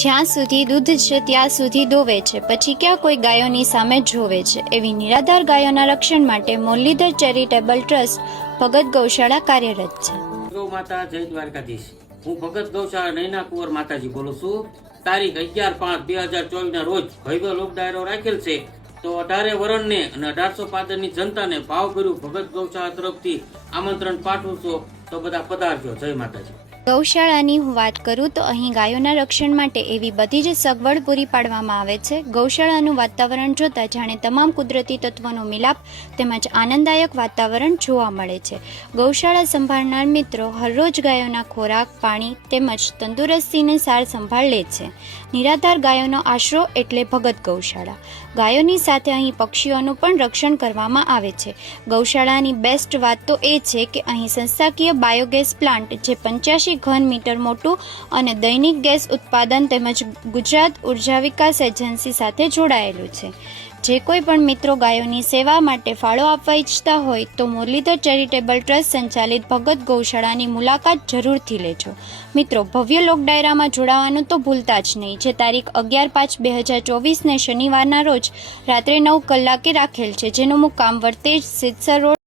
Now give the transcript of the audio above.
જ્યાં સુધી દૂધ છે ત્યાં સુધી દોવે છે, પછી ક્યાં કોઈ ગાયોની સામે જોવે છે. એવી નિરાધાર ગાયોના રક્ષણ માટે મુરલીધર ચેરિટેબલ ટ્રસ્ટ ભગત ગૌશાળા કાર્યરત છે. ગૌ માતા જય દ્વારકાધીશ. હું ભગત ગૌશાળા નૈના કુંવર માતાજી બોલું છું. તારીખ 11/5/2024 ના રોજ ભવ્ય લોક ડાયરો રાખેલ છે. તો 18 વરણને અને 1800 પાદરની જનતાને ભાવભર્યું ભગત ગૌશાળા તરફથી આમંત્રણ પાઠવું છું. તો બધા પધારજો. જય માતાજી. ગૌશાળાની હું વાત કરું તો અહીં ગાયોના રક્ષણ માટે એવી બધી જ સગવડ પૂરી પાડવામાં આવે છે. ગૌશાળાનું વાતાવરણ જોતા જાણે તમામ કુદરતી તત્વોનો મિલાપ તેમજ આનંદદાયક વાતાવરણ જોવા મળે છે. ગૌશાળા સંભાળનાર મિત્રો હરરોજ ગાયોના ખોરાક, પાણી તેમજ તંદુરસ્તીને સાર સંભાળ લે છે. નિરાધાર ગાયોનો આશરો એટલે ભગત ગૌશાળા. ગાયોની સાથે અહીં પક્ષીઓનું પણ રક્ષણ કરવામાં આવે છે. ગૌશાળાની બેસ્ટ વાત તો એ છે કે અહીં સંસ્થાકીય બાયોગેસ પ્લાન્ટ જે 85 ઘન મીટર મોટું અને દૈનિક ગેસ ઉત્પાદન તેમજ ગુજરાત ઉર્જા વિકાસ એજન્સી સાથે જોડાયેલું છે. જે કોઈ પણ મિત્રો ગાયોની સેવા માટે ફાળો આપવા ઈચ્છતા હોય તો મુરલીધર ચેરિટેબલ ટ્રસ્ટ સંચાલિત ભગત ગૌશાળાની મુલાકાત જરૂરથી લેજો. મિત્રો, ભવ્ય લોક ડાયરામાં જોડાવાનું તો ભૂલતા જ નહીં, જે તારીખ 11/5/2024 ને શનિવારના રોજ રાત્રે 9 કલાકે રાખેલ છે, જેનું મુકામ વર્તેજ સિદ્સર રોડ